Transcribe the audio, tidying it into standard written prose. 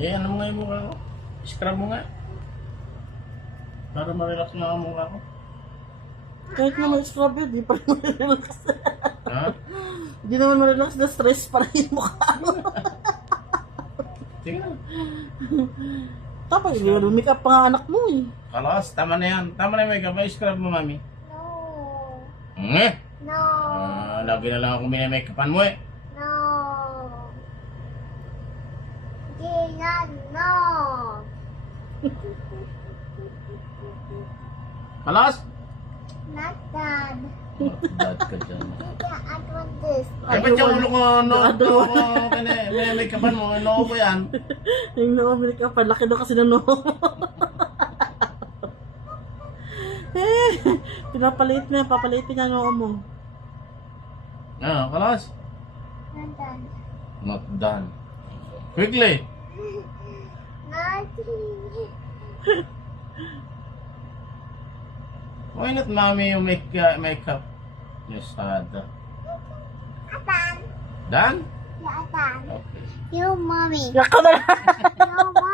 Eh, ano mo nga yung mukha ko? Scrub mo nga. Para ma-relax nga ang mukha ko. Kahit na may scrub yun, di pa rin ma-relax. Ha? Di naman ma-relax na stress pa rin yung mukha mo. Sige na. Tapos, make up pa nga anak mo eh. Kalas, tama na yan. Tama na yung makeup. Ay, scrub mo, mami. No. Eh? No. Lagi na lang ako minamake-upan mo eh. No. Diyan, no. Kalas? Not dad. Dad ka dyan. I want this. Ay, ba't yung ulo ko, minamake-upan mo? Ano ko yan? Yung noo make up, laki daw kasi ng noo mo. Eh, pinapaliit na, papaliitin niya noo mo. Kalas? Not done. Not done. Quickly. Nothing. Why not mommy you make makeup? Yes, Ada. Atan. Done? Yeah, Atan. Okay. You, mommy. Yak ka na lang. You, mommy.